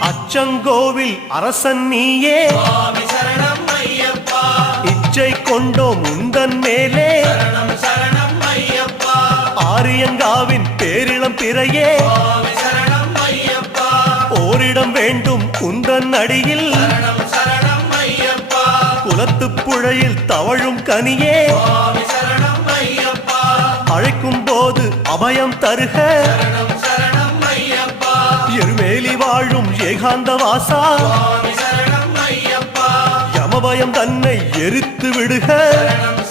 அச்சங்கோவில் அரசன் நீயே சுவாமி சரணம் ஐயப்பா. இச்சை கொண்டோம் உந்தன் மேலே சரணம் சரணம் ஐயப்பா. ஆரியங்காவின் பேரிளம் பிறையே சுவாமி சரணம் ஐயப்பா. ஓரிடம் வேண்டும் உந்தன் அடியில் சரணம் சரணம் ஐயப்பா. குலத்துப் புழையில் தவழும் கனியே சுவாமி சரணம் ஐயப்பா. அழைக்கும் போது அபயம் தருக சரணம் சரணம் ஐயப்பா. எருமேலி வாழும் ஏகாந்த வாசா சுவாமி சரணம் ஐயப்பா. யமபயம் தன்னை எரித்து விடுக சரணம்